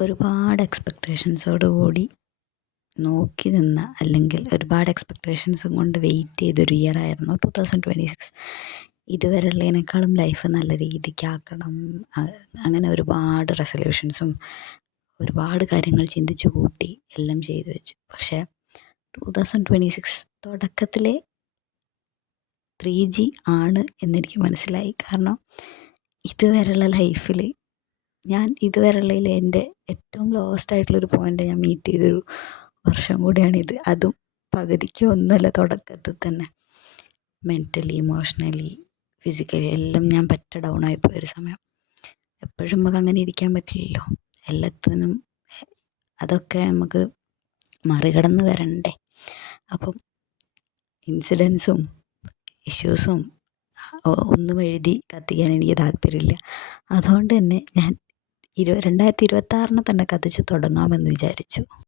ഒരുപാട് എക്സ്പെക്റ്റേഷൻസോടു കൂടി നോക്കി നിന്ന, അല്ലെങ്കിൽ ഒരുപാട് എക്സ്പെക്റ്റേഷൻസും കൊണ്ട് വെയിറ്റ് ചെയ്തൊരു ഇയറായിരുന്നു 2026. ഇതുവരെയുള്ളതിനേക്കാളും ലൈഫ് നല്ല രീതിക്കാക്കണം, അങ്ങനെ ഒരുപാട് റെസൊല്യൂഷൻസും ഒരുപാട് കാര്യങ്ങൾ ചിന്തിച്ച് കൂട്ടി എല്ലാം ചെയ്തു വെച്ചു. പക്ഷേ 2026 തുടക്കത്തിലെ 3G ആണ് എന്നെനിക്ക് മനസ്സിലായി. കാരണം ഇതുവരെയുള്ള ലൈഫിൽ ഇതുവരെയുള്ളതിൽ എൻ്റെ ഏറ്റവും ലോവസ്റ്റ് ആയിട്ടുള്ളൊരു പോയിൻ്റ് ഞാൻ മീറ്റ് ചെയ്തൊരു വർഷം കൂടിയാണിത്. അതും പകുതിക്ക് ഒന്നുമല്ല, തുടക്കത്തിൽ തന്നെ മെൻ്റലി, ഇമോഷണലി, ഫിസിക്കലി എല്ലാം ഞാൻ ഡൗൺ ആയിപ്പോയൊരു സമയം. എപ്പോഴും നമുക്ക് അങ്ങനെ ഇരിക്കാൻ പറ്റില്ലല്ലോ. എല്ലാത്തിനും അതൊക്കെ നമുക്ക് മറികടന്ന് വരണ്ടേ. അപ്പം ഇൻസിഡൻസും ഇഷ്യൂസും ഒന്നും എഴുതി കത്തിക്കാൻ എനിക്ക് താല്പര്യമില്ല. അതുകൊണ്ട് തന്നെ ഞാൻ 2026 തന്നെ കത്തിച്ച് തുടങ്ങാമെന്ന് വിചാരിച്ചു.